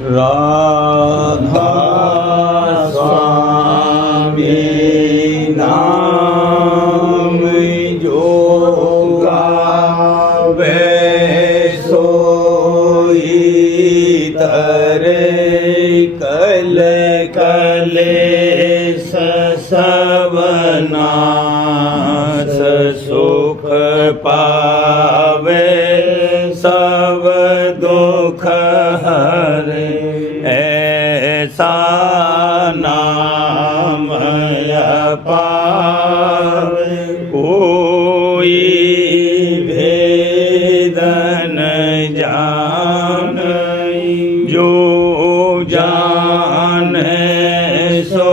राधा स्वामी नाम जो गावे सोई तरे कल कलेश सबनाश सुख पावे सब दुख हरे ऐसा नाम पावे कोई भेद न जाने जो जाने सो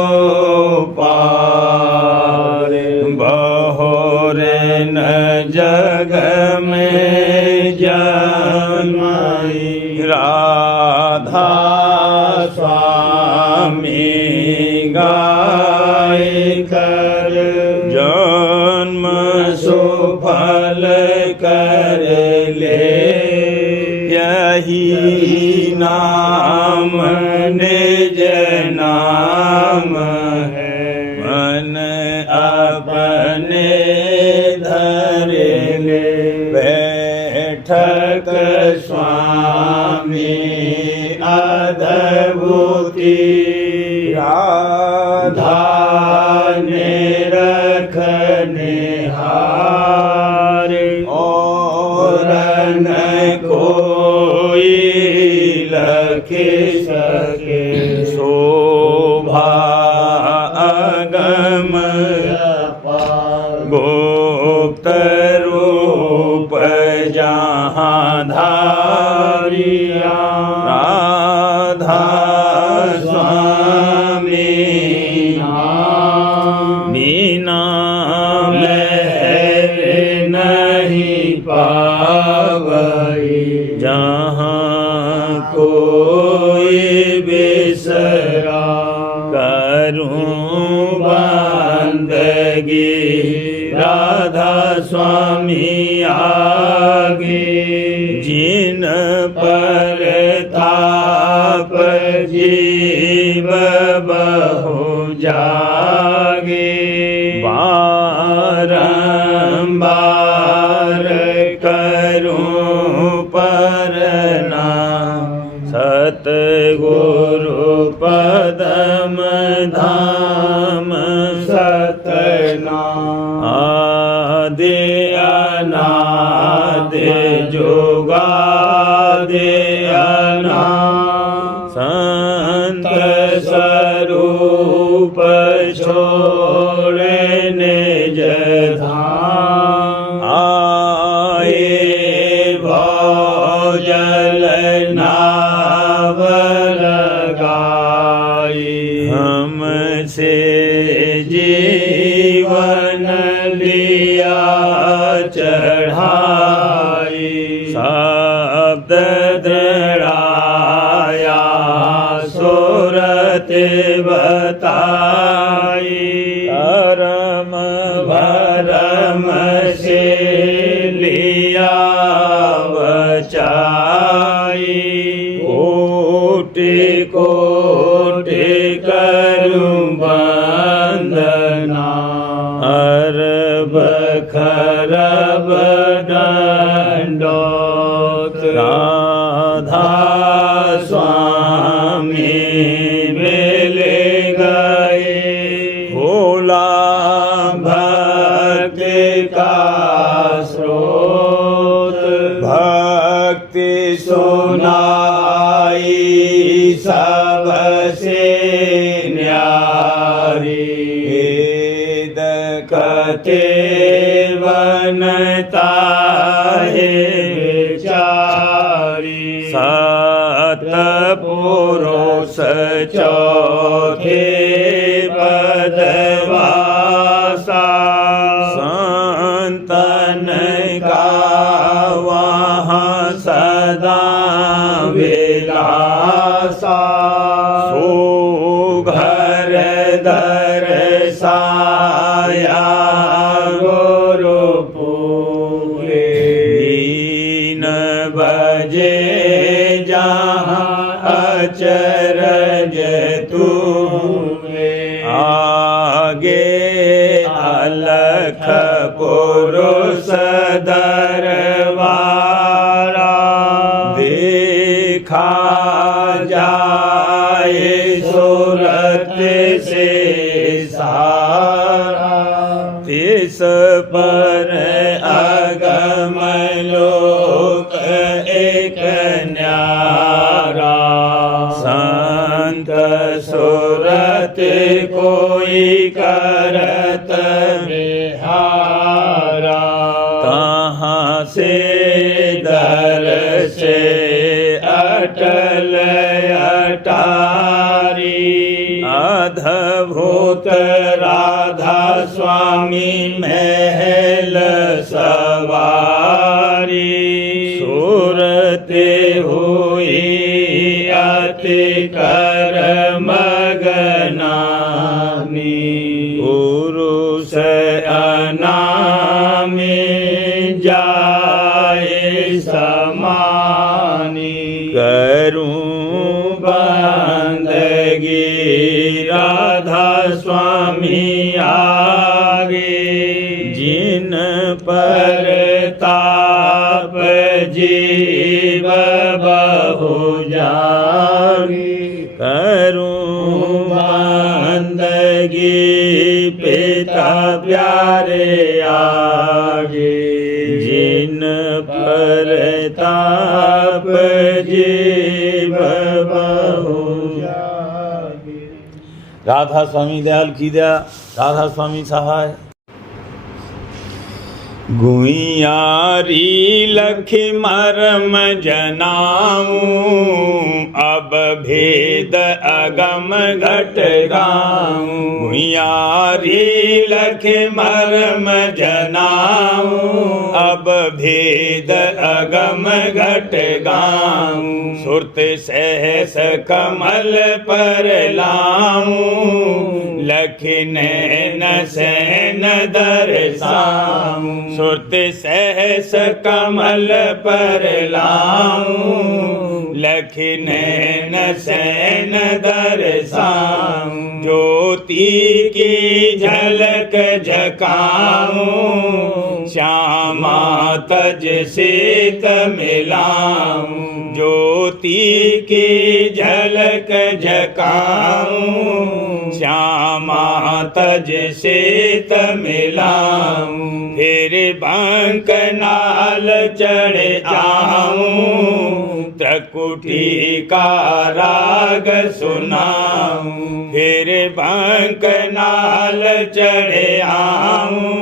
पारे बहोरे न जग में जन्माई राधा स्वामी गाय कर जन्म सुफल कर ले यही नाम निज नाम है मन अपने धर ले बैठक स्वामी अद्भुति राधा ने रखने हार और न कोई लख सके शोभा अगम गुप्त रूप जहाँ धारिया राधा स्वामी बिना महर नहीं पावई जहाँ कोई बिसरा करूं बंदगी राधा स्वामी आगे जिन पर ताप जीव बहु जागे बारंबार करूं परना सतगुरु पदम धाम सतना आदि अनादि जुगादि अनादि संत स्वरूप छोड़े निज धाम आए भौजल नाव लगाई हमसे जीवन लिया चढ़ाई शब्द दृढ़ाया सूरत बताई धर्म भरम से लिया बचाई कोटि कोटि करूं वंदना अरब खरब दंडोत राधा स्वामी मिले गए भोला भक्ति का स्रोत भक्ति सुनाई सबसे न्यारी वेद कते बनता है विचारी सतपुरुष चौथे पदवासा संतन का वहाँ सदा विलासा सुघर दर्शाया गुरु पूरे 3 बजे जहाँ अचरज तूने आगे अलख पुरुष दरबारा देखा जाए सूरत से सारा तिस पर अगम लोक एक न्यारा संत सूरत कोई करत बिहारा कहाँ से दर से अटल अटारी अद्भुत राधा स्वामी महल सवारी सूरत हुई अति कर मगनानी पुरुष अनामी जाए समानी करूं बंदगी राधा स्वामी आगे जिन पर ताप जीव बहु जागे करूं बंदगी पिता प्यारे आगे जिन पर ताप जीव बहु जागे। राधा स्वामी दयाल की दया, राधा स्वामी सहाय। गुइयारी लखी मरम जनाऊं अब भेद अगम घट गाऊं गुइयारी लखी मरम जनाऊं अब भेद अगम घट गाऊं सुरत सहस कमल पर लाऊं लखी नैन सैन दरसाऊं सुरत सहस कमल पर लाऊं लखी नैन सैन दरसाऊं ज्योति की झलक झकाऊं श्यामा तज सीत मिलाऊं ज्योति की झलक झकाऊं श्यामा तज सीत मिलाऊं फिर बंक नाल चढ़ आऊं त्रिकुटी का राग सुनाऊं फिर बंक नाल चढ़ आऊं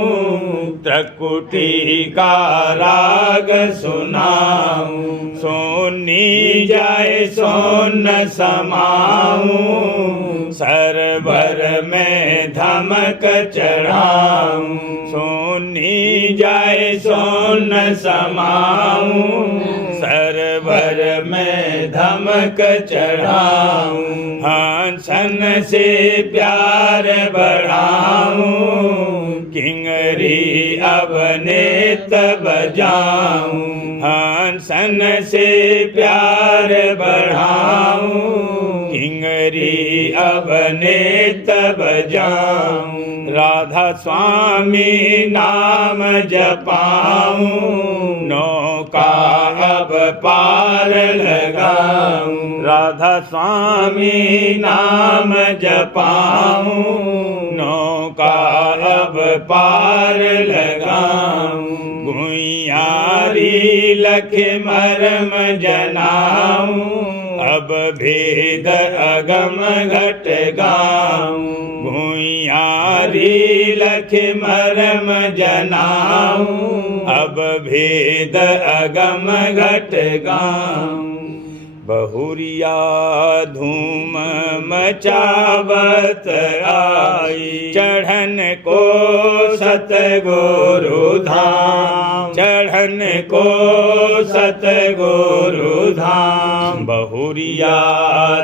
त्रिकुटी का राग सुनाऊं सोनी जाए सोन समाऊं सरवर में धमक चढ़ाऊं सोनी जाए सोन समाऊं सरवर में धमक चढ़ाऊं हंसन से प्यार बढ़ाऊं किंगरी अवनेत बजाऊं हंसन से प्यार बढ़ाऊं किंगरी अवनेत बजाऊं राधा स्वामी नाम जपाऊं नौका अब पार लगाऊं राधा स्वामी नाम जपाऊं नौका अब पार लगाऊं गुइयारी लख मरम जनाऊं अब भेद अगम घट गाऊं गुइयारी लख मरम जनाऊं अब भेद अगम घट गाऊं बहुरिया धूम मचावत आई चढ़न को सतगुरु धाम चढ़न को सतगुरु धाम बहुरिया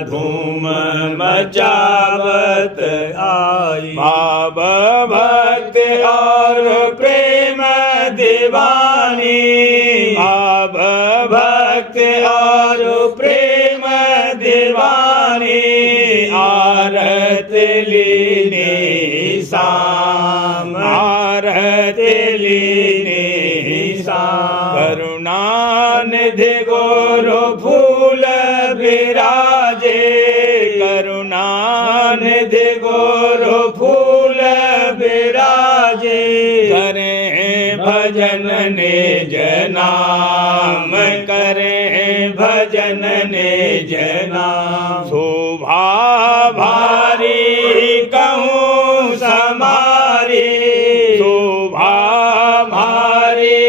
धूम मचावत आई भाव भक्त और प्रेम दीवानी भाव भक्त और प्रेम दीवानी वाणी आरत लीने साम आरत लीने साम करुणानिधि गुरु फूल विराजे करुणानिधि गुरु फूल विराजे करें भजन निज नाम करें भजन निज नाम शोभा भारी कहूँ समारी शोभा भारी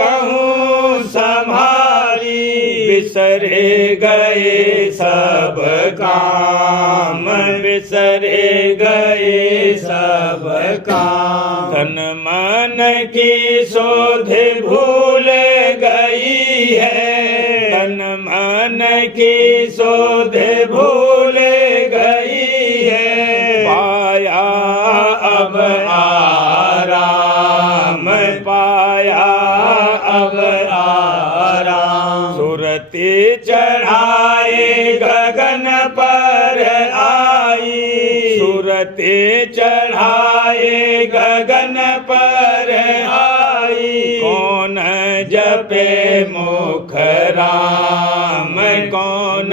कहूँ समारी बिसरे गए सब काम बिसरे गए सब काम तन मन की शोध भूल गई है तन मन की शोध भूल गई है पाया अब आराम पाया अब आराम सुरती चढ़ाए गगन पर आई सुरती चढ़ाए गगन पर आई कौन जपे मुख राम कौन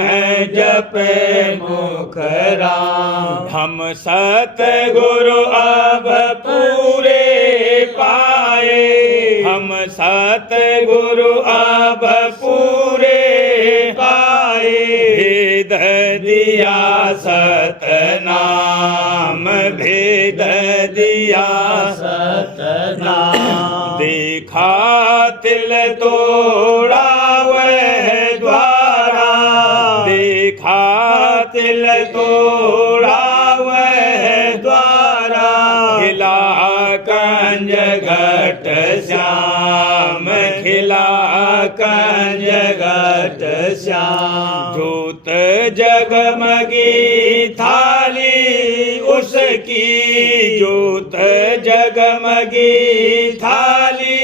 जपे मुख राम हम सतगुरु अब पूरे पाए हम सतगुरु अब पूरे पाए भेद दिया सतनाम भेद दिया सतनाम देखा तिल तोड़ा वह द्वारा देखा तिल तोड़ा वह द्वारा खिला कंज घट श्याम खिला कंज घट श्याम जोत जगमगी थाली उसकी जोत जगमगी थाली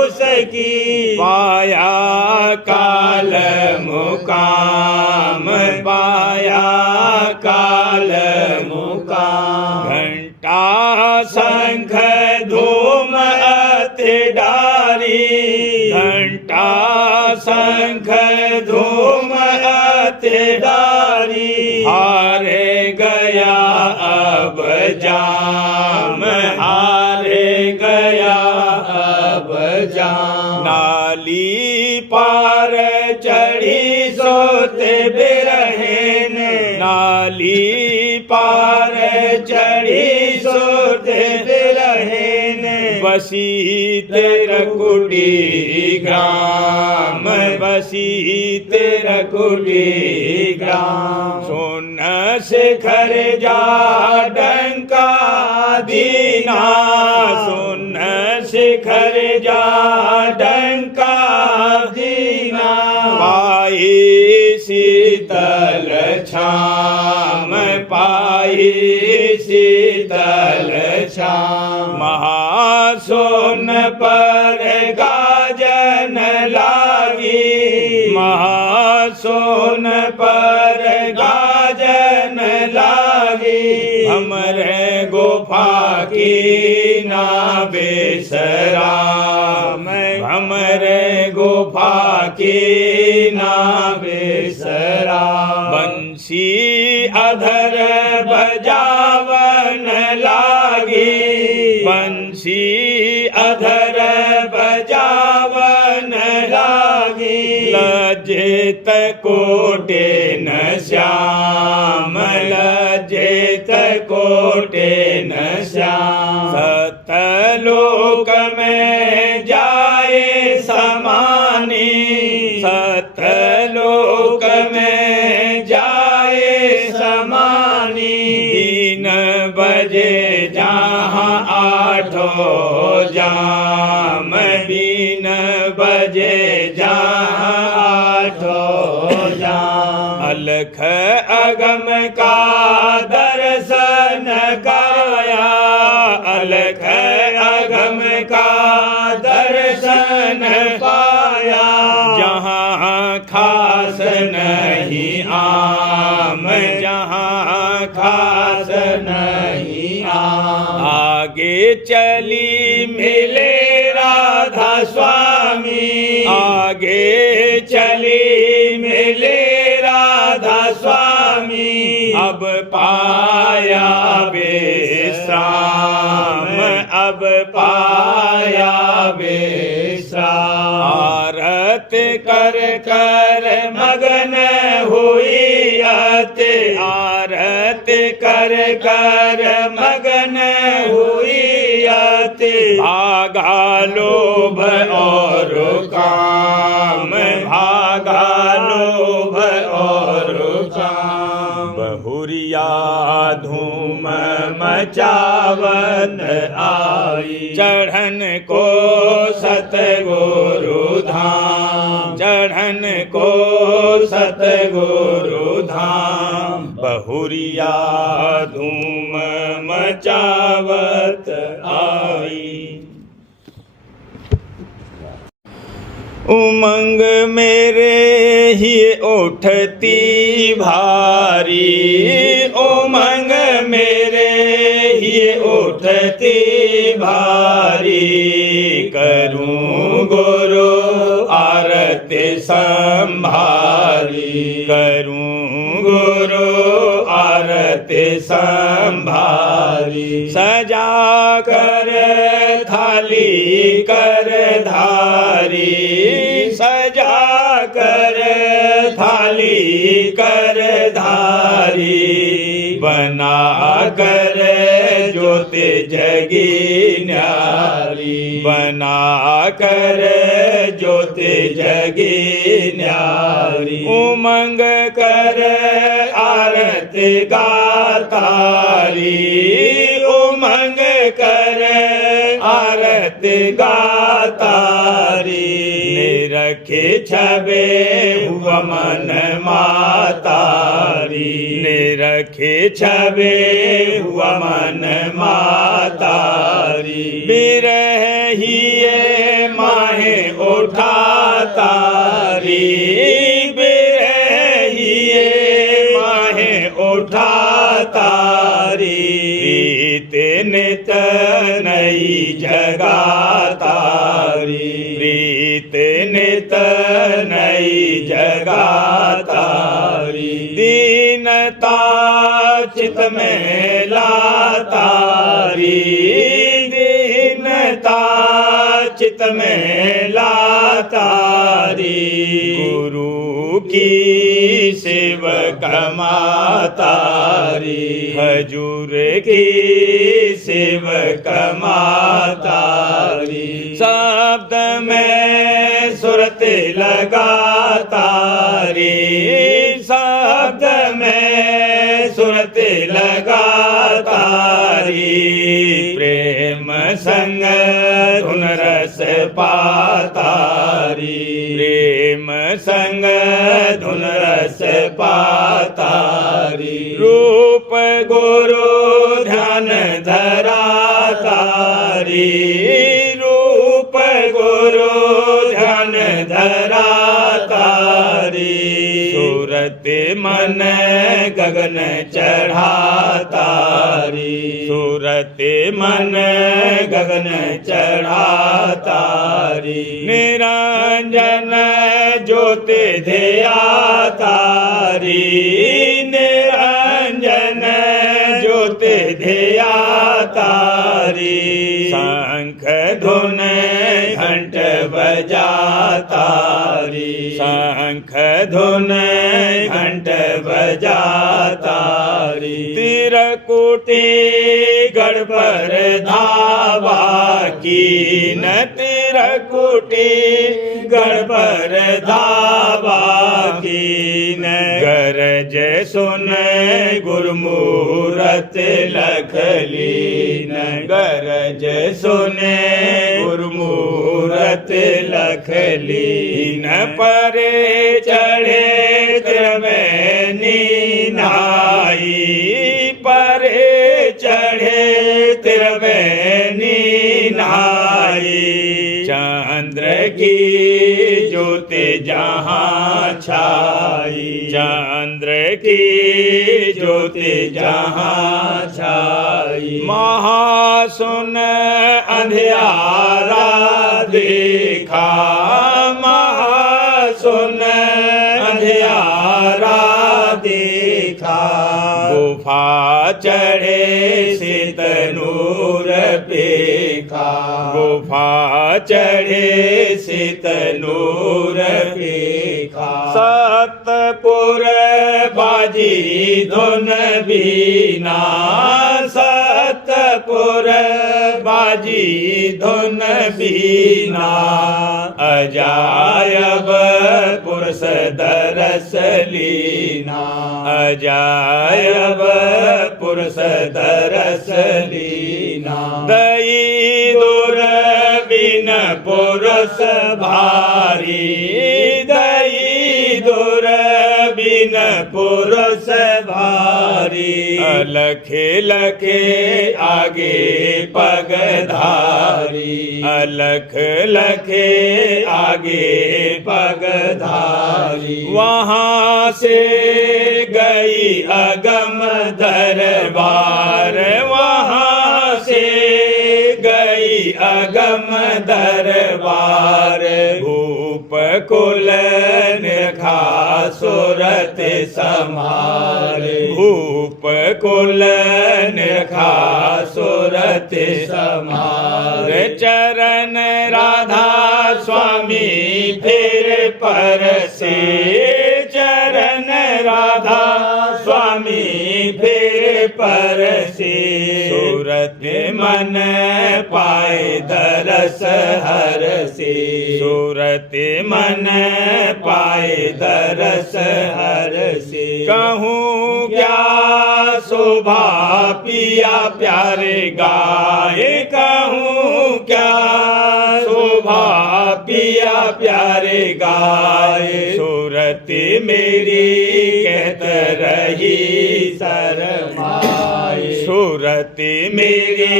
उसकी पाया काल मुकाम पाया काल मुकाम घंटा शंख धूम अति डारी घंटा शंख धूम अति डारी हारे गया अब जाम हारे गया अब जाम नाली पार चढ़ी सोते बिरहीन नाली पार चढ़ी सोते बिरहीन बसी तेरा कुटी ग्राम बसी तेरा कुटी ग्राम सुन शिखर जा डंका दीना सुन शिखर जा डंका दीना पाई शीतल छाम पाई शीतल छाम महासोन पर गाजन लागी महासोन पर गाजन लागी हमरे गुफा की ना बेसराम हमरे गुफा की ना बेसराम बंसी अधर बजावन लागी बंसी अधर बजावन लागी लज्जित कोटे न श्याम लज्जित कोटे न श्याम सतलोक में जाए समानी सतलोक में जाए समानी 3 बजे जहाँ आठों जाम 3 बजे जहाँ आठों जाम अलख अगम का दर्शन काया अलख अगम का दर्शन पाया जहाँ खास नहीं आम, जहाँ खास नहीं आम। आगे चली मिले राधा स्वामी, आगे चली मिले राधा स्वामी। अब पाया विश्राम, अब पाया विश्राम। आरत कर कर मगन हुई अति, आरत कर कर मगन हुई अति। भागा लोभ और काम, भागा लोभ और काम। बहुरिया धूम मचावत आई, चढ़न को सतगुरु धाम, चढ़न को सतगुरु धाम। बहुरिया धूम मचावत आई। उमंग मेरे ही उठती भारी, उमंग मेरे ही उठती भारी। करूं गुरु आरती संभारी, करूं गुरु आरती संभारी। सजा कर थाली कर धारी, सजा कर थाली कर धारी। बना कर ज्योति जगी न्यारी, बना कर ज्योति जगी न्यारी। उमंग कर आरती गातारी, उमंग कर आरती गातारी। निरखे छबे हुआ मन मातारी, निरखे छबे हुआ मन मातारी। बिरहिए माहे उठा तारी, बिरहिए माहे उठा तारी। प्रीत नित नई जगा तारी, प्रीत नित नई जगा तारी। दीनता चित में लातारी, दीनता चित में लातारी। गुरु की सेवक मातारी, हजूर की सेवक मातारी। शब्द में सुरत लगा तारी, शब्द में सुरत लगा तारी। प्रेम संग धुन रस पातारी, प्रेम संग धुन रस पातारी। रूप गुरु ध्यान धरा तारी, रूप गुरु ध्यान धरा तारी। सूरत मन गगन चढ़ा तारी, सूरत मन गगन चढ़ा तारी। निरंजन ज्योति ध्येया तारी, निरंजन ज्योति ध्येया तारी। शंख धुन घंट बजा तारी, शंख धुन घंट बजा तारी। तिरकुटी गढ़ पर धावा की न, तिरकुटी गढ़ पर धावा की न। गरज सुन गुरमूरत लख लीन, गरज सुने गुरमूरत लख लीन। परे चढ़े त्रिवेणी नाई, परे चढ़े त्रिवेणी नाई। चंद्र की ज्योति जहाँ छाई, चंद्र की ज्योति जहाँ छाई। महासुन अंधियारा देखा, महासुन अंधियारा देखा। गुफा चढ़े सित नूर देखा, गुफा चढ़े सित नूर देखा। सतपुर बाजी धुन बीना, सतपुर बाजी धुन बीना। अजायब पुरुष दरस लीना, अजायब पुरुष दरस लीना। दई दूर बिन पुरुष भारी, दई दूर बिन पुरुष भारी। अलखे लखे आगे पगधारी, अलख लखे आगे पगधारी। वहाँ से गई अगम दरबार, वहाँ से गई अगम दरबार। भूप कुल निरखा सुरत समार, भूप कुल निरखा सुरत समार। चरण राधा स्वामी फिर परसे, चरण राधा स्वामी फिर परसे। सूरत मन पाए दरस हरसे, सूरत मन पाए दरस हरसे। कहूँ क्या शोभा पिया प्यारे गाए, कहूँ क्या शोभा पिया प्यारे गाए। सूरत मेरी कहत रही शरमाए, सूरत मेरी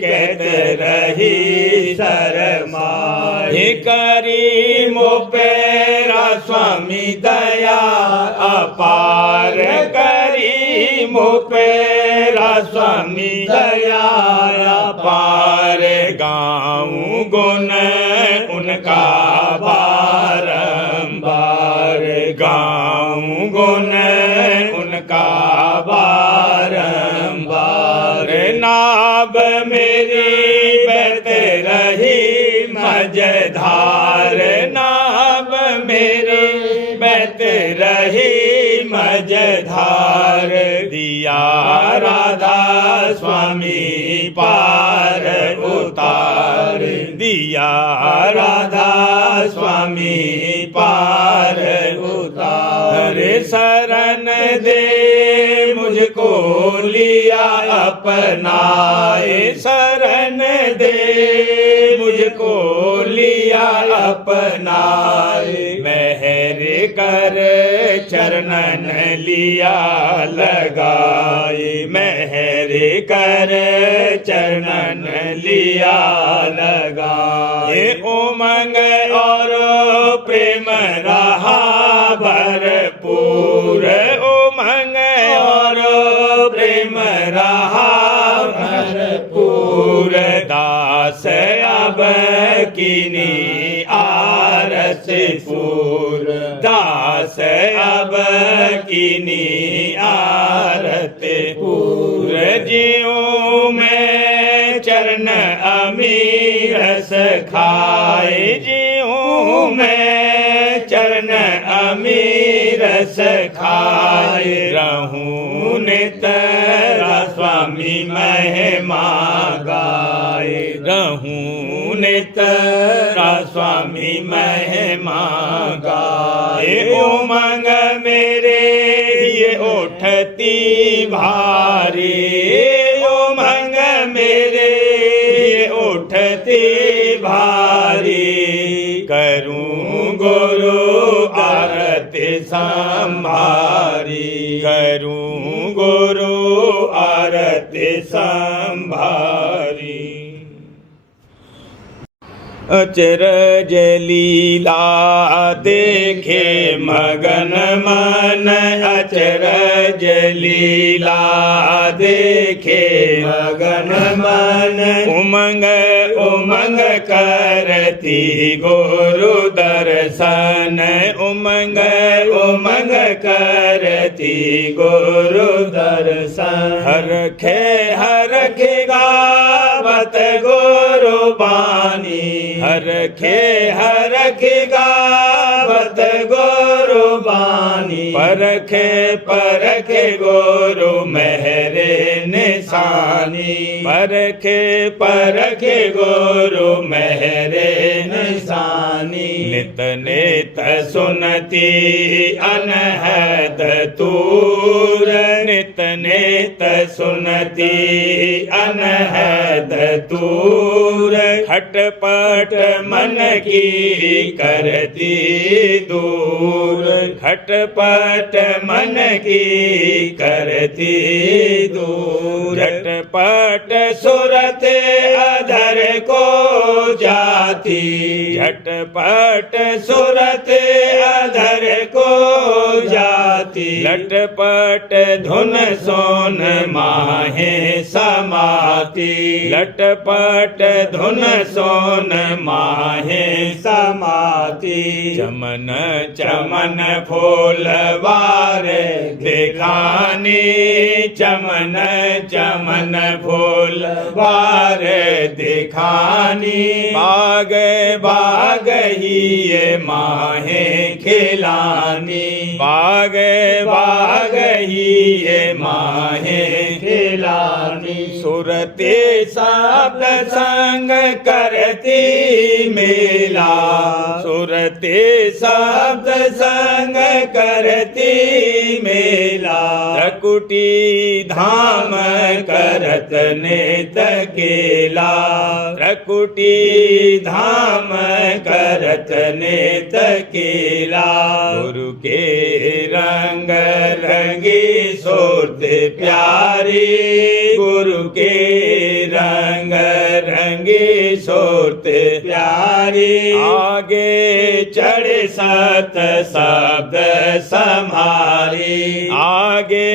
कहत रही शरमाए। करी मोपेरा स्वामी दया अपार, करी मोपेरा स्वामी दया अपार। गाऊं गुण उनका बारंबार, गाऊं गुण उनका बारंबार। नाभ मेरी बहत रही मझधार, नाभ मेरी बहत रही मझधार। दिया राधा स्वामी पार उतार, दिया राधा स्वामी पार उतार। शरण दे मुझको लिया अपनाए, शरण दे मुझको लिया अपनाए। मेहर कर चरणन लिया लगाए, मेहर कर चरणन लिया लगाए। उमंग और प्रेम रहा भरपूर, उमंग और प्रेम रहा भरपूर। दास अब कीनी आरस पूर, दास अब कीनी आरत पूर। ज्यों मैं चरण अमीरस खाए, ज्यों मैं चरण अमीरस खाए। रहूं नित स्वामी महिमा गाए, रहूं नित स्वामी महिमा गाए। उमंग मेरे ये उठती भारी, उमंग मेरे ये उठती भारी। करूं गुरु आरती संभारी, करूं गुरु आरती संभारी। अचरज लीला देखे मगन मन, अचरज लीला देखे मगन मन। उमंग उमंग करती गुरु दर्शन, उमंग उमंग करती गुरु दर्शन। हरखे गावत गुरु बानी, हरखे गावत गुरु बानी। परखे गुरु मेहरे निशानी, परखे गुरु मेहरे निशानी। नित नित सुनती अनहद तूर, नित नित सुनती अनहद तूर। खटपट मन की करती दूर, खटपट मन की करती दूर। झटपट सुरत अधर को जाती, झटपट सुरत अधर को जाती। लटपट धुन सोन माहे समाती, लटपट धुन सोन माहे समाती। चमन चमन फूलवार दिखानी, चमन चमन फूलवार दिखानी। बाग बाग ही ये माहे खिलानी, बाग बाग ही ये माहे खिलानी। सुरते शब्द संग करती मेला, सुरते शब्द संग करती मेला। त्रिकुटी धाम करत नित केला, त्रिकुटी धाम करत नित केला। गुरु के रंग रंगी सूरत प्यारी, गुरु के रंग रंगी सूरत प्यारी। आगे चढ़े सत शब्द समारी, आगे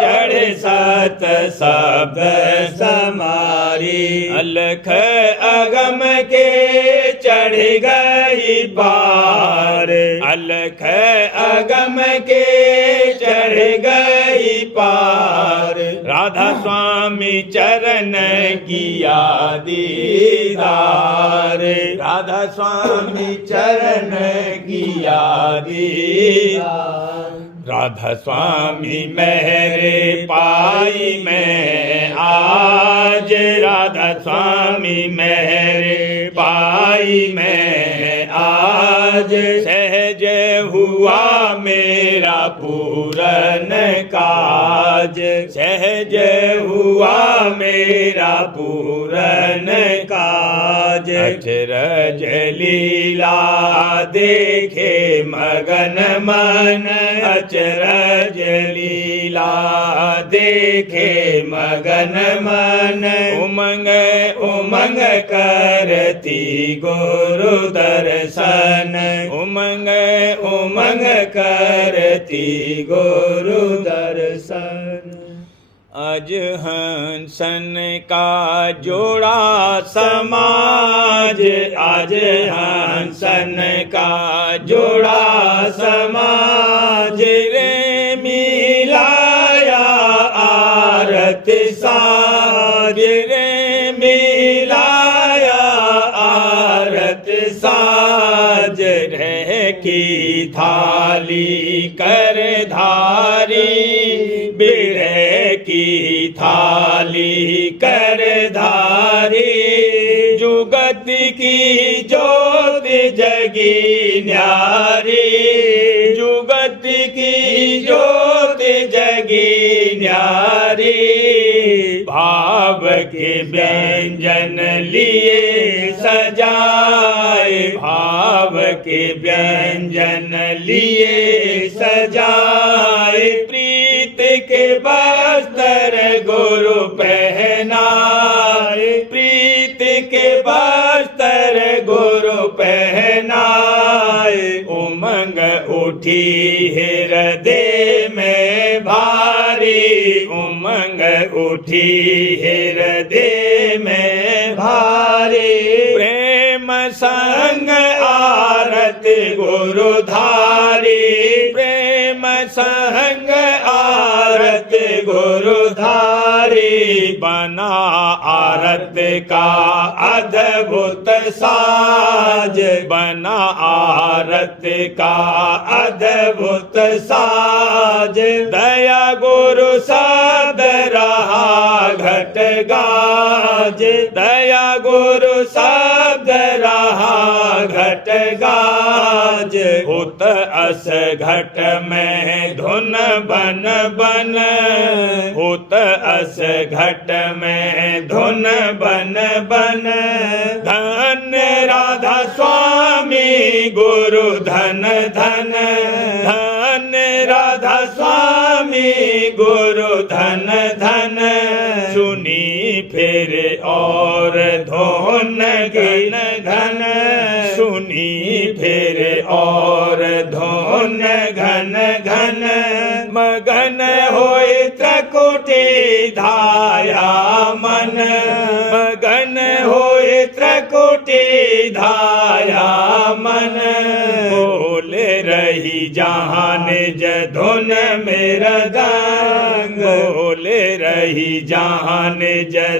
चढ़े सत शब्द समारी। अलख अगम के चढ़ गई पार, अलख अगम के चढ़ गई पार। राधा स्वामी चरण किया दीदार, राधा स्वामी चरण किया दीदार। राधा स्वामी मेरे पाई मैं आज, राधा स्वामी मेरे पाई मैं आज। सहज हुआ मेरा पूरन काज, सहज हुआ मेरा पूरन काज। अचरज लीला देखे मगन मन, अचरज लीला देखे मगन मन। उमंग उमंग करती गुरु दर्शन, उमंग उमंग करती गुरु दर्शन। आज हंसन का जोड़ा समाज, आज हंसन का जोड़ा समाज। रे मिलाया आरत साज, रे मिलाया आरत साज। रह की थाली कर धारी, बिरह की थाली कर धारी। जुगत की ज्योत जगी न्यारी, जुगत की ज्योत जगी न्यारी। भाव के व्यंजन लिए सजाए, भाव के व्यंजन लिए सजाए। प्रीत के वस्त्र गुरु पहनाए, प्रीत के वस्त्र गुरु उठी हृदय में भारी, उमंग उठी हृदय में भारी। प्रेम संग आरत गुरुधारी, प्रेम संग आरत गुरुधारी। बना आरत का अद्भुत साज, बना आरत का अद्भुत साज। दया गुरु सद रहा घट गाज, दया गुरु सद रहा घट गाज। उत अस घट में धुन बन बन, उत अस घट में धुन बन बन। धन राधा स्वामी गुरु धन धन, धन राधा स्वामी गुरु धन धन। सुनी फिर और धुन घन घन, सुनी फिर और धुन घन घन। मगन होए त्रिकुटी धाया मन, मगन होए त्रिकुटी धाया मन। बोले रही जहान धुन मेरा दंग, बोले रही जहान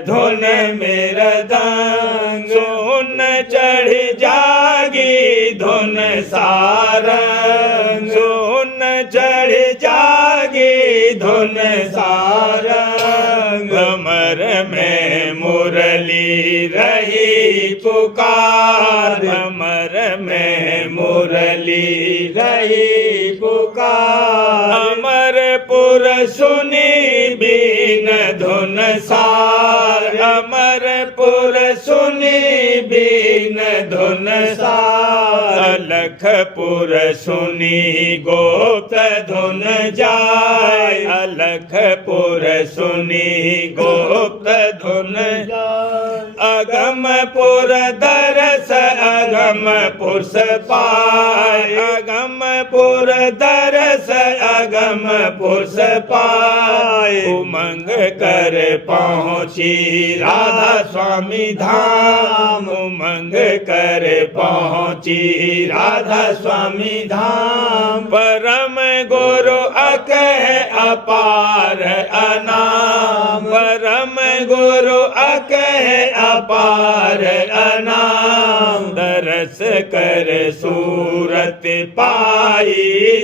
धुन मेरा दंग। सुन चढ़ जागी धुन सारंग, सुन चढ़ जागी धुन सारंग। भमर में मुरली रही पुकार, भमर में मुरली रही पुकार। अमरपुर सुनी बीन धुन सार, अमरपुर सुनी बीन धुन सार। अलखपुर सुनी गोप्त धुन जाय, अलखपुर सुनी गोप्त धुन जाय। अगमपुर दरस अगमपुर पाय, अगमपुर दरस अगमपुर पाय। उमंग कर पहुँची राधा स्वामी धाम, उमंग कर पहुँची राधा स्वामी धाम। परम गुरु अकह अपार अनाम, परम गुरु अकह अपार अनाम। दरस कर सूरत पाई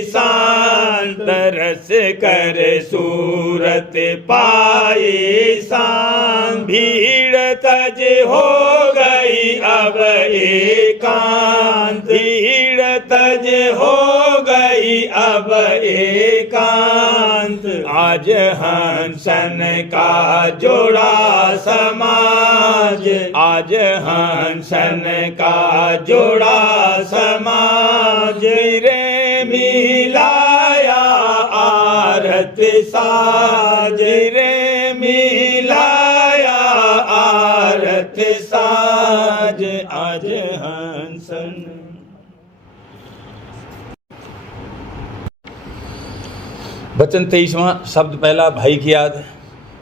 शान, दरस कर सूरत पाई शान। भीड़ तज हो गई अब एकांत, भीड़ तज हो गई अब एकांत। आज हंसन का जोड़ा समाज, आज हंसन का जोड़ा समाज। रे मिलाया आरत साज, रे मिलाया आरत साज। आज हंसन। वचन 23वां शब्द पहला भाई की याद।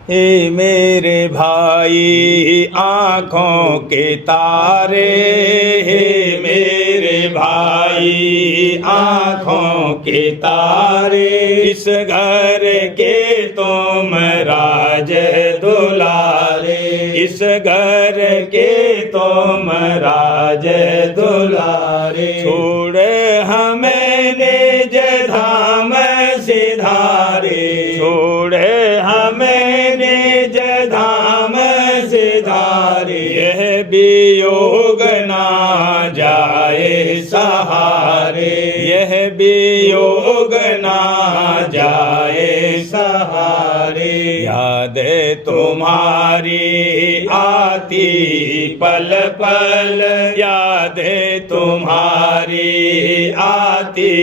हे मेरे भाई आँखों के तारे, हे मेरे भाई आँखों के तारे। इस घर के तुम राज दुलारे, इस घर के तुम राज दुलारे। छोड़ हमें निज धाम सिधारे, छोड़ हमें निज धाम सिधारे। यह वियोग ना जाए सहारे, यह वियोग ना जाए सहारे। याद तुम्हारी आती पल पल, याद तुम्हारी आती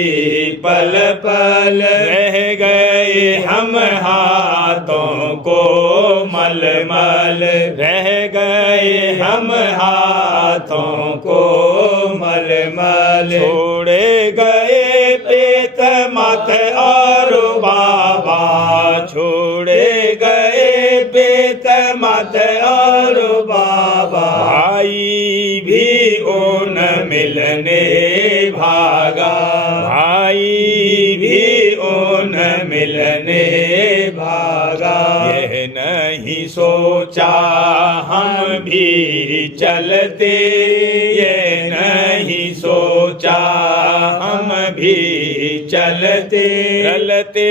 पल पल। रह गए हम हाथों को मलमल, रह गए हम हाथों को मलमल। छोड़े गए पेत मत और बाबा, छोड़े गए पेत मत और बाबा। भाई भी ओन मिलने भागा, भाई भी ओन मिलने भागा। यह नहीं सोचा हम भी चलते, ये नहीं सोचा हम भी चलते, रलते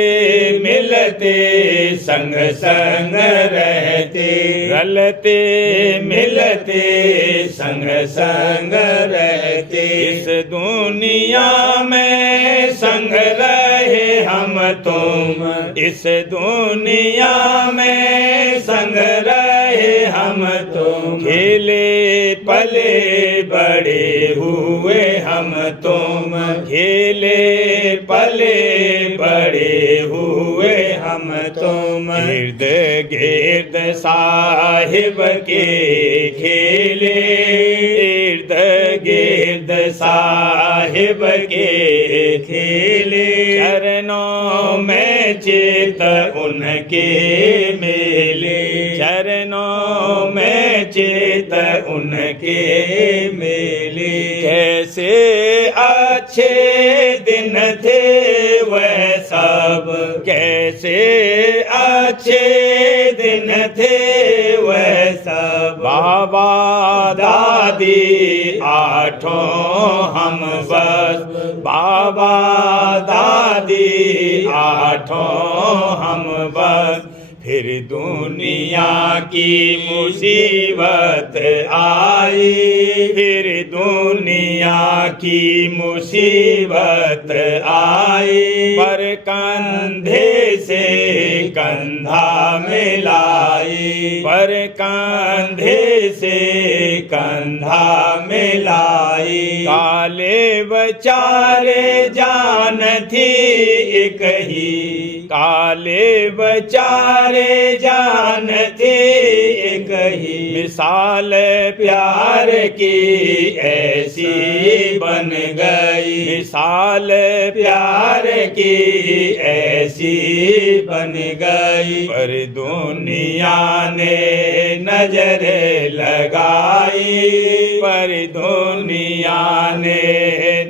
मिलते संग संग रहते, रलते मिलते संग संग रहते। इस दुनिया में संग रहे हम तुम, इस दुनिया में संग रहे हम तुम। खेले पले बड़े हुए हम तुम, खेले पले बड़े हुए हम तुम। इर्द गिर्द साहिब के खेले, इर्द गिर्द साहिब के खेले। चरणों में चित उनके मेले, चरणों में चित उनके मेले। कैसे अच्छे दिन थे वह सब, कैसे अच्छे दिन थे वह सब। बाबा दादी आठों हम बस, बाबा दादी आठों हम बस। फिर दुनिया की मुसीबत आई, फिर दुनिया की मुसीबत आई। पर कंधे से कंधा मिलाई, पर कंधे से कंधा मिलाई। काले बचारे जान थी एक ही, काले बचारे जान थी एक ही। मिसाल प्यार की ऐसी बन गई, मिसाल प्यार की ऐसी बन गई। पर दुनिया ने नजरें लगाई, पर दुनिया ने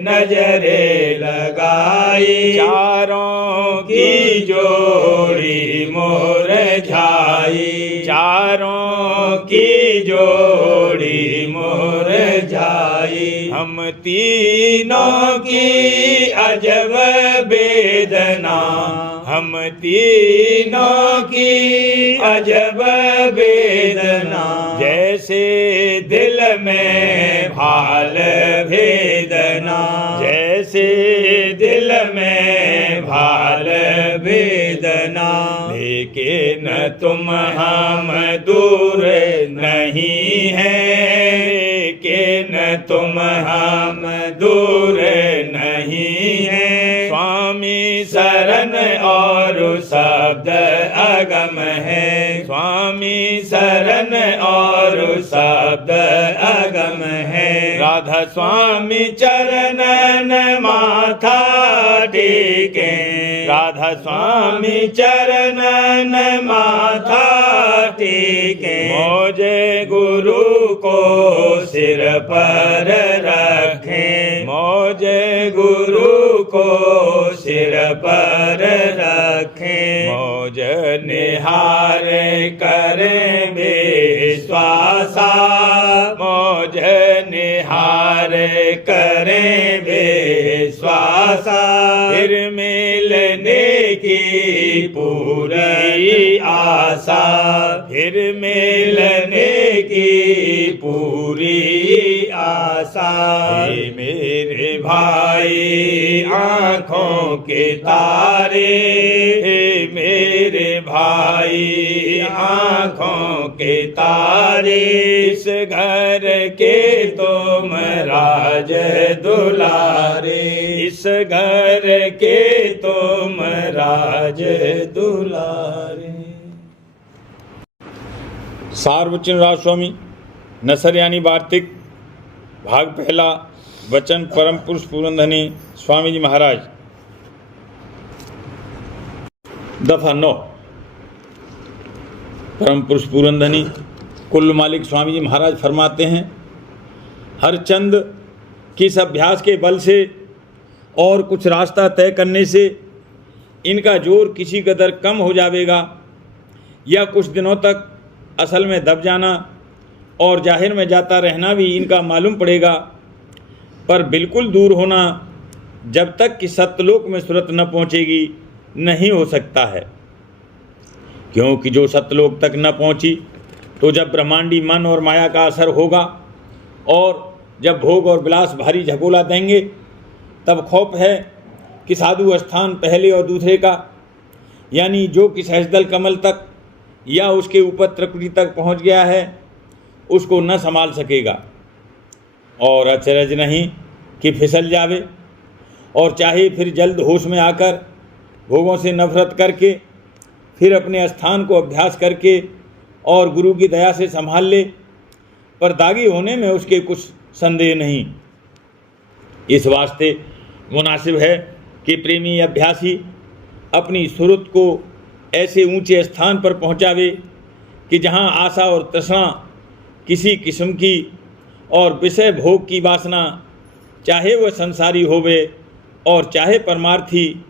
नजरें लगाई। चारों की जोड़ी मुरझाई, चारों की जोड़ी मुरझाई। हम तीनों की अजब वेदना, हम तीनों की अजब वेदना। जैसे दिल में भाल भेदना, जैसे दिल में भाल वेदना। लेकिन तुम हम दूर नहीं हैं, लेकिन तुम हम दूर नहीं हैं। स्वामी शरण और शब्द अगम है, स्वामी शरण और शब्द अगम है। राधा स्वामी चरणन माथा टेके, राधा स्वामी चरणन माथा टेके। मौजे गुरु को सिर पर रखें, मौजे गुरु को सिर पर रखें। मौज निहार करें विश्वासा, मौज निहार करें विश्वासा। फिर मिलने की पूरी आशा, फिर मिलने की पूरी आशा। हे मेरे भाई आँखों के तारे, हे मेरे भाई आँखों के तारे। इस घर के तुम राज दुलारे, इस घर के तुम राज दुलारे। सार्वजन राजस्वामी नसर यानी वार्तिक भाग पहला। वचन परम पुरुष पूरनधनी स्वामी जी महाराज। दफा 9। परम पुरुष पूरनधनी कुल मालिक स्वामी जी महाराज फरमाते हैं, हरचंद किस अभ्यास के बल से और कुछ रास्ता तय करने से इनका जोर किसी कदर कम हो जाएगा या कुछ दिनों तक असल में दब जाना और जाहिर में जाता रहना भी इनका मालूम पड़ेगा, पर बिल्कुल दूर होना जब तक कि सत्यलोक में सूरत न पहुँचेगी नहीं हो सकता है। क्योंकि जो सत्यलोक तक न पहुँची तो जब ब्रह्मांडी मन और माया का असर होगा और जब भोग और विलास भारी झकोला देंगे, तब खौफ है कि साधु स्थान पहले और दूसरे का, यानी जो कि सहजदल कमल तक या उसके ऊपर त्रिकुटी तक पहुंच गया है उसको न संभाल सकेगा, और अचरज नहीं कि फिसल जावे और चाहे फिर जल्द होश में आकर भोगों से नफरत करके फिर अपने स्थान को अभ्यास करके और गुरु की दया से संभाल ले, पर दागी होने में उसके कुछ संदेह नहीं। इस वास्ते मुनासिब है कि प्रेमी अभ्यासी अपनी सुरत को ऐसे ऊंचे स्थान पर पहुंचावे कि जहां आशा और तृष्णा किसी किस्म की और विषय भोग की वासना, चाहे वह संसारी होवे और चाहे परमार्थी,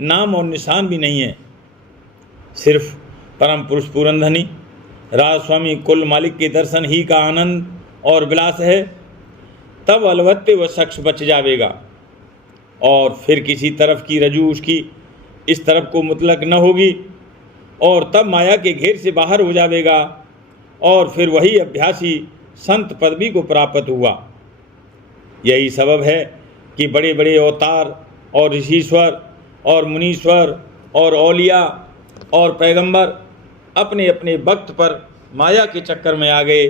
नाम और निशान भी नहीं है। सिर्फ परम पुरुष पूरनधनी राज स्वामी कुल मालिक के दर्शन ही का आनंद और विलास है, तब अलवत्ते वह शख्स बच जाएगा और फिर किसी तरफ की रजू उसकी इस तरफ को मुतलक न होगी और तब माया के घेर से बाहर हो जाएगा और फिर वही अभ्यासी संत पदवी को प्राप्त हुआ। यही सबब है कि बड़े बड़े अवतार और ऋषीश्वर और मुनीश्वर और औलिया और पैगंबर अपने अपने वक्त पर माया के चक्कर में आ गए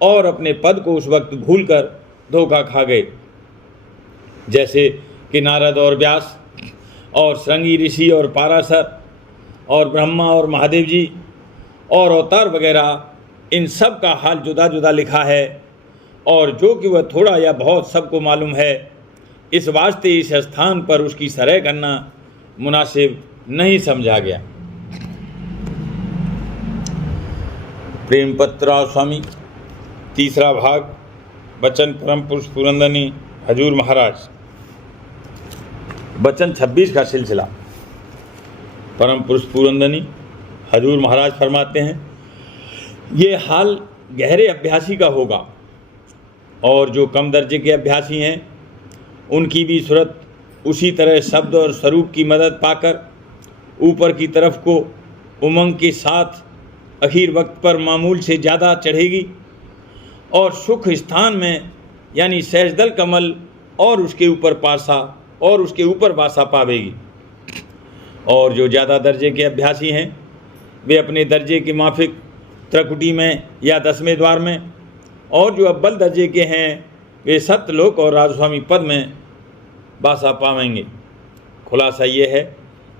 और अपने पद को उस वक्त भूलकर धोखा खा गए। जैसे कि नारद और व्यास और श्रृंगी ऋषि और पाराशर और ब्रह्मा और महादेव जी और अवतार वगैरह, इन सब का हाल जुदा जुदा लिखा है और जो कि वह थोड़ा या बहुत सबको मालूम है। इस वास्ते इस स्थान पर उसकी सराह करना मुनासिब नहीं समझा गया। प्रेम पत्र स्वामी, तीसरा भाग, वचन परम पुरुष पूरनधनी हजूर महाराज, वचन 26 का सिलसिला। परम पुरुष पूरनधनी हजूर महाराज फरमाते हैं, ये हाल गहरे अभ्यासी का होगा और जो कम दर्जे के अभ्यासी हैं उनकी भी सूरत उसी तरह शब्द और स्वरूप की मदद पाकर ऊपर की तरफ को उमंग के साथ अखीर वक्त पर मामूल से ज़्यादा चढ़ेगी और सुख स्थान में यानी सहजदल कमल और उसके ऊपर पासा और उसके ऊपर वासा पावेगी। और जो ज़्यादा दर्जे के अभ्यासी हैं वे अपने दर्जे के माफिक त्रिकुटी में या 10वें द्वार में, और जो अव्वल दर्जे के हैं वे सत्यलोक और राजस्वामी पद में वासा पावेंगे। खुलासा ये है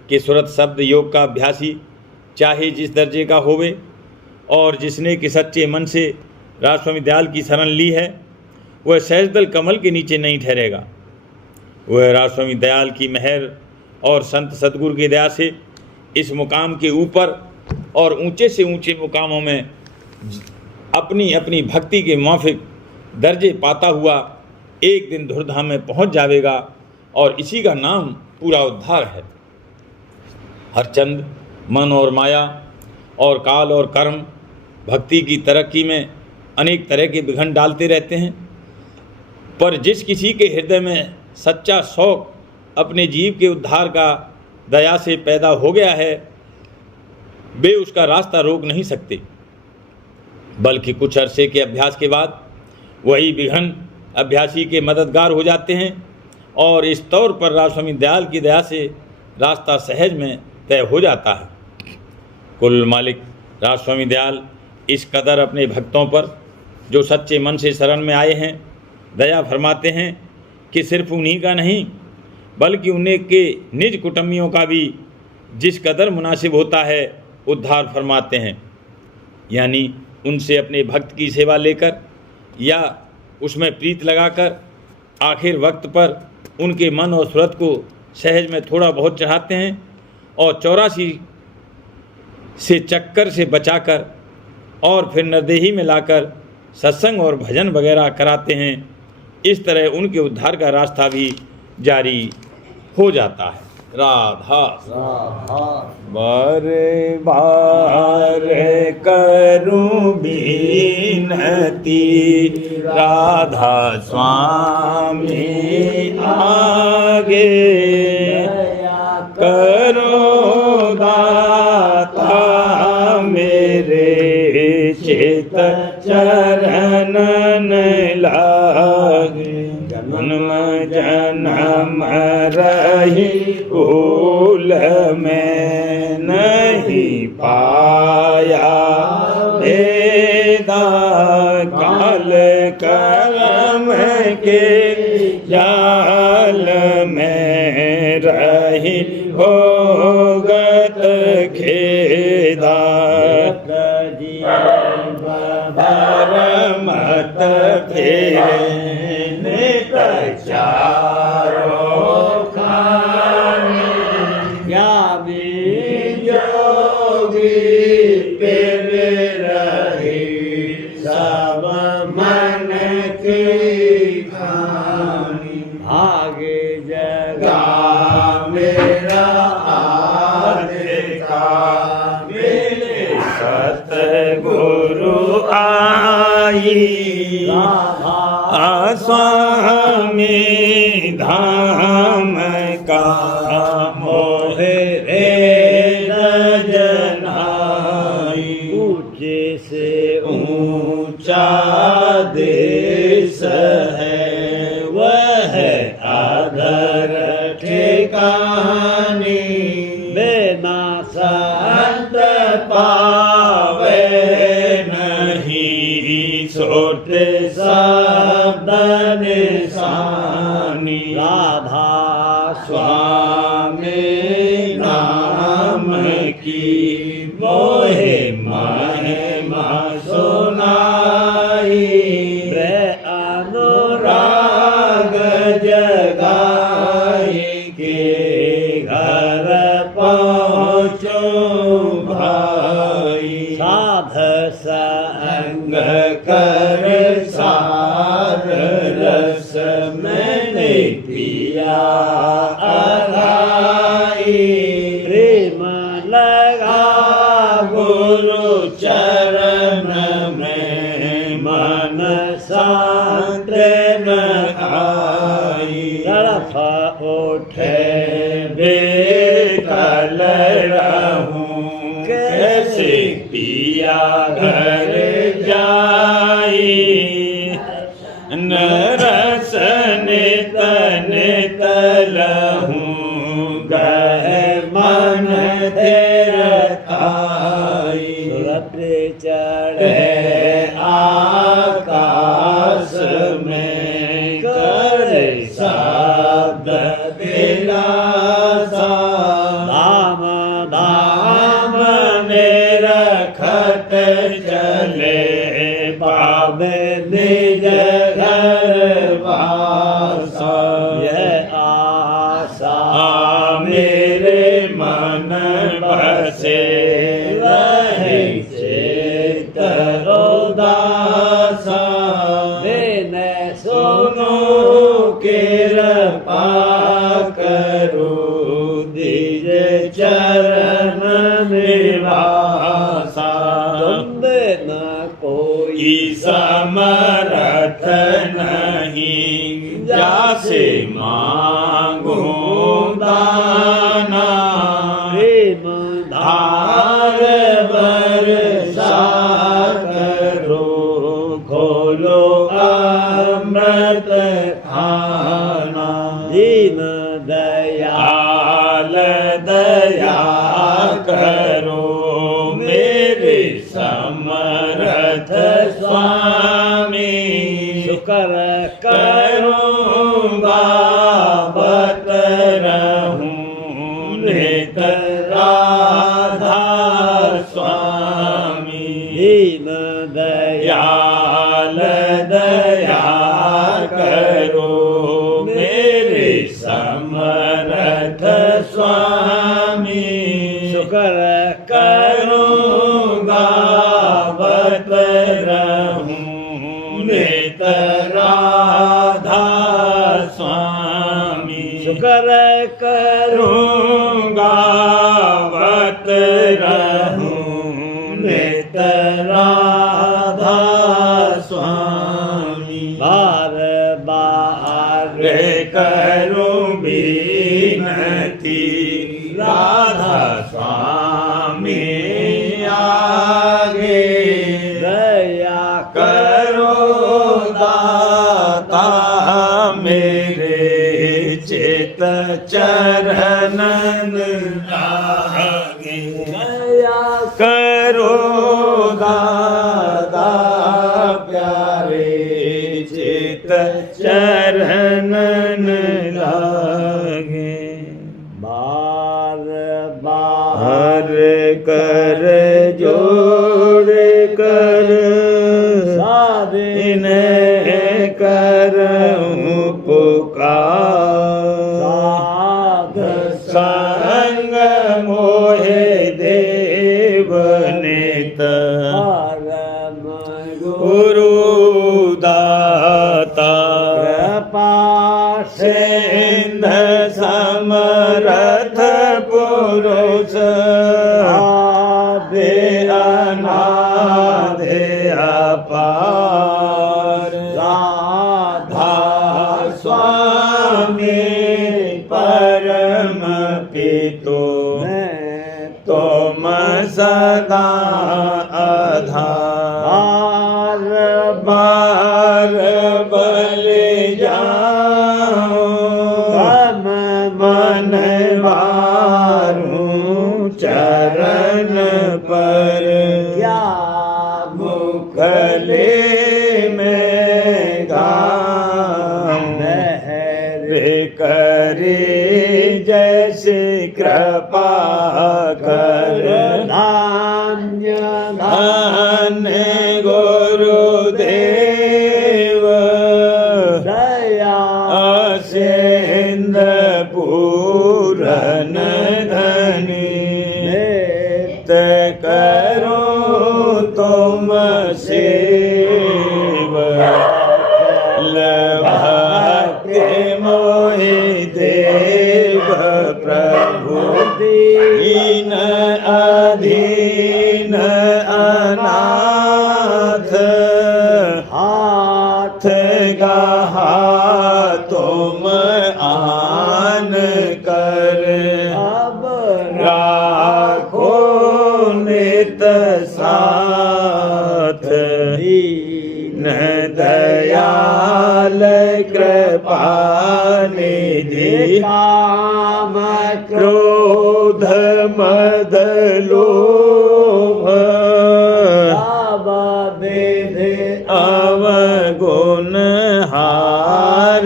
कि सूरत शब्द योग का अभ्यासी चाहे जिस दर्जे का होवे और जिसने कि सच्चे मन से राजस्वामी दयाल की शरण ली है वह सहजदल कमल के नीचे नहीं ठहरेगा। वह राजस्वामी दयाल की मेहर और संत सदगुरु की दया से इस मुकाम के ऊपर और ऊंचे से ऊंचे मुकामों में अपनी अपनी भक्ति के माफिक दर्जे पाता हुआ एक दिन धुरधाम में पहुंच जाएगा और इसी का नाम पूरा उद्धार है। हरचंद मन और माया और काल और कर्म भक्ति की तरक्की में अनेक तरह के विघ्न डालते रहते हैं, पर जिस किसी के हृदय में सच्चा शौक अपने जीव के उद्धार का दया से पैदा हो गया है वे उसका रास्ता रोक नहीं सकते, बल्कि कुछ अरसे के अभ्यास के बाद वही विघ्न अभ्यासी के मददगार हो जाते हैं और इस तौर पर राजस्वामी दयाल की दया से रास्ता सहज में तय हो जाता है। कुल मालिक राजस्वामी दयाल इस कदर अपने भक्तों पर जो सच्चे मन से शरण में आए हैं दया फरमाते हैं कि सिर्फ उन्हीं का नहीं बल्कि उन्हें के निज कुटुंबियों का भी जिस कदर मुनासिब होता है उद्धार फरमाते हैं। यानी उनसे अपने भक्त की सेवा लेकर या उसमें प्रीत लगाकर आखिर वक्त पर उनके मन और सूरत को सहज में थोड़ा बहुत चढ़ाते हैं और 84 से चक्कर से बचाकर और फिर नरदेही में लाकर सत्संग और भजन वगैरह कराते हैं। इस तरह उनके उद्धार का रास्ता भी जारी हो जाता है। राधा बार बार करूं बिनती, राधा स्वामी आगे करो दाता मेरे चित चरणन लागे। जन्म जन्म रही भूल में नहीं पाया वेदा, काल कर्म के जाल में रही भोगत खेदा। मत फेरे चारों खाने, या जोगी पेरे रही सब मन की खानी। भागे जगा मेरा आदिका, मेरे सतगुरु आई स्वामी धाम का मोहे रे जनाई। ऊंचे से ऊंचा देश है वह आदर ठिकानी। बिना संत पावे नहीं सोते शब्द निशानी। राधा स्वामी नाम की मोहे महिमा सुनाई। अनुराग जगाई के घर पहुँचो भाई। साध संग कर सार रस मैंने पिया अघाई। प्रेम लगा गुरु चरण में मन शांत न आई। तड़फ उठे बेकल रहूं कैसे पिया घर जाई। नरसन नित लहूं गह मन तेरा खाई। सुरत चढ़े आकाश में करे शब्द दिलासा। धाम धाम में रखत चले पावे निज घर वासा। यह आशा मेरे मन बसे रहे चेत उदासा। मैंने सुनो कृपा करो दिज चरण निवासा। तुम न कोई समर्थ नहीं जासे मांगो दाना। प्रेम धार बरसा करो खोलो अमृत खाना। दीन दयाल दया करो मेरे समर्थ स्वामी। शुकर करूँगा बत रहूं नित राधा स्वामी। दीन दयाल दया करो मेरे समर्थ स्वामी। शुकर करूँ नित राधा स्वामी बार बार करूं बिनती राधा स्वामी आगे दया करो दाता मेरे चित चरणन लागे दया करो दाता प्यारे चित चरणन लागे बार बार कर जोड़ कर साधन करूं पुकार संग मोहे देव नेत गुरु दाता कृपा सिंध समरथ पुरुष आदे अनादे अपार राधा स्वामी परम पितो तुम सदा आधार बार बल जाओ मन वारूं चरण पर क्या मुखले में गाऊं रे करे जैसे कृपा कर धान्य धन गुरुदेव दया सिंध पूरन धनी नित करो तुम सेव लभते मोहि देव प्रभु दीन अधीन अनाथ हाथ गहा तुम आन कर अब राखो नित साथ दीन दयाल कृपा निधि काम क्रोध मद लोभ विधि अवगुण हार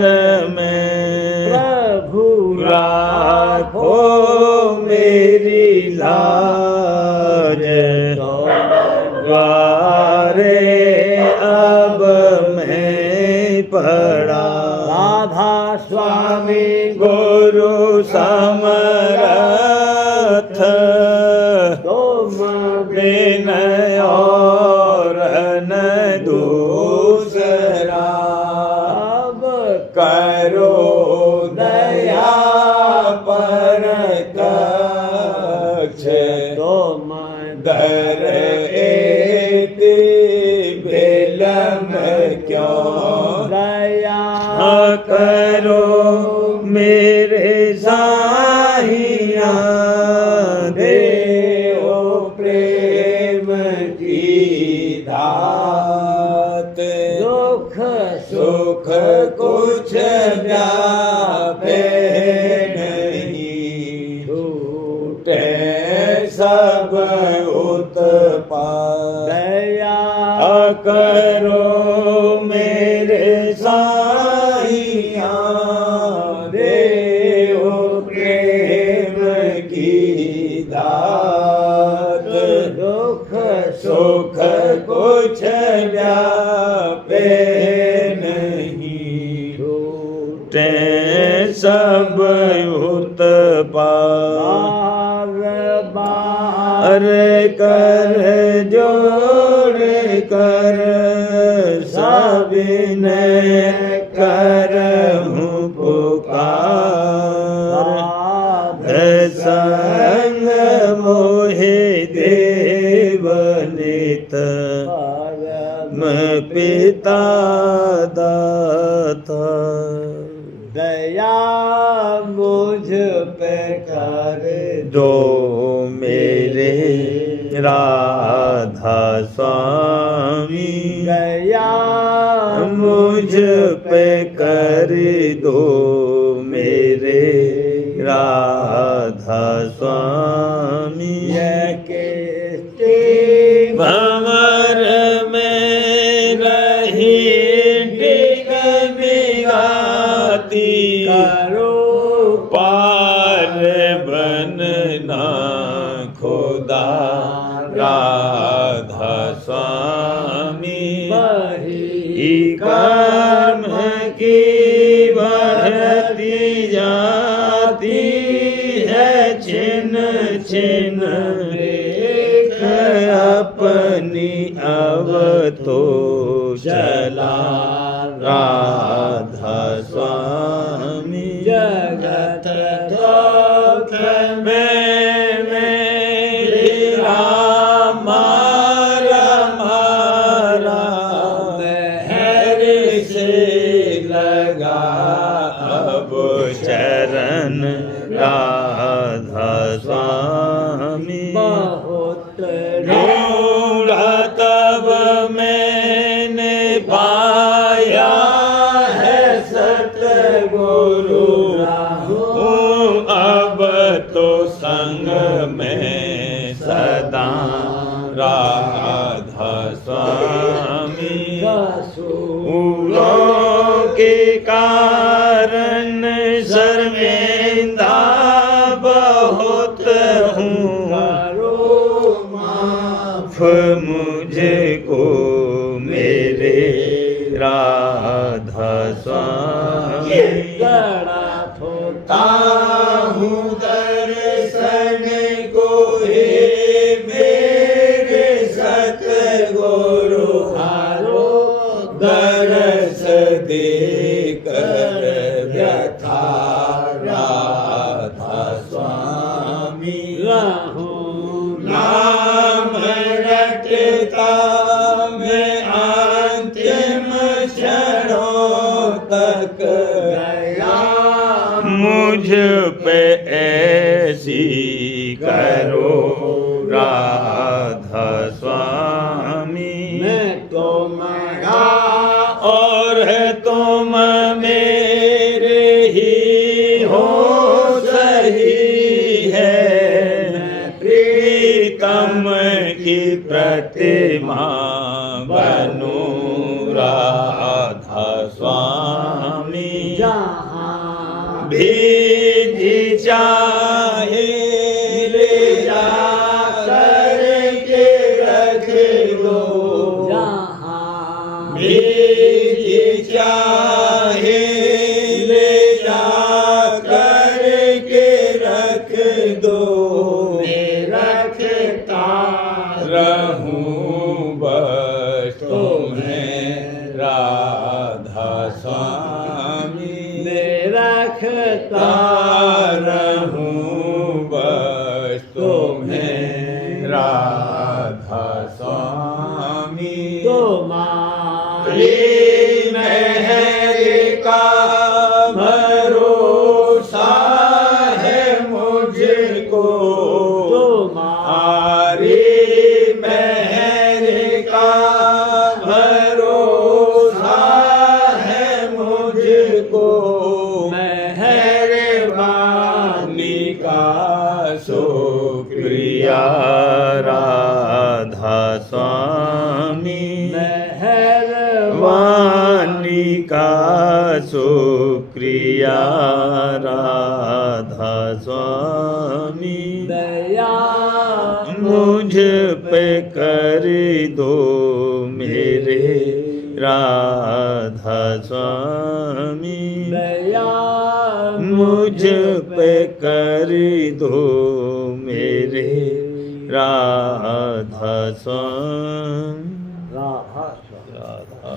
में प्रभु राखो मेरी लाज द्वारे अब मैं पड़ा राधा स्वामी गुरु समरथ तुम बिन और न दूसरा अब करो दया पर कक्ष तुम दर एक विलम क्यों दया करो मेरे साहिया देओ प्रेम की दात दुख सुख कुछ व्यापे नहीं छूटे सब उत्पात दया करो मेरे साहिया देओ प्रेम की दात दुख सुख कुछ व्यापे नहीं छूटे सब उत्पात बार कर जोड़ कर सविनय करहूं पुकार संग मोहे दे देवनित पिता दाता। दया मुझ पे कर दो मेरे राधा स्वामी। दया मुझ पे कर दो मेरे राधा स्वामी। भंवर में रही डिगमिगाती करो पार बनना खुदा राधा स्वामी। कर्म की बढ़ती जाती है छिन छिन देख अपनी अब तो चला राधा स्वामी। जगत दुख में मेरी राम हमारा महर से लगा अब चरण राधा स्वामी। बहुत ढूंढा तब मैंने पाया है सतगुरु अब तो संग में सदा राधा स्वामी। फूलों के कारण शर्मिंदा बहुत हूँ माफ मुझको मेरे राधा स्वामी। होता हूँ दर्शन को हे मेरे सतगुरु हारो दरस देकर व्यथा राधा स्वामी। नाम रटता मैं अंतिम क्षणों तक मुझ पे ऐसी करो राधा स्वामी। मैं तो मरा और है तुम मेरे ही हो सही है। प्रीतम की प्रतिमा बनूं राधा स्वामी। जहाँ भीज चाहे ले जा करके रख दो। जहाँ भीज चाहे ले जा करके रख दो। रखता रहूं बस तुम्हें राधा स्वामी। रखता रहूं बस तुम्हें राधा स्वामी। तुम्हारी मेहर का भरोसा है मुझको। तुम्हारी मेहर का भरोसा है मुझको। मेहरबानी का शुक्रिया राधा स्वामी। मेहरबानी का शुक्रिया राधा स्वामी। दया मुझ पे कर दो मेरे राधा स्वामी। दया मुझ पे कर दो मेरे राधा स्वामी। राधा राधा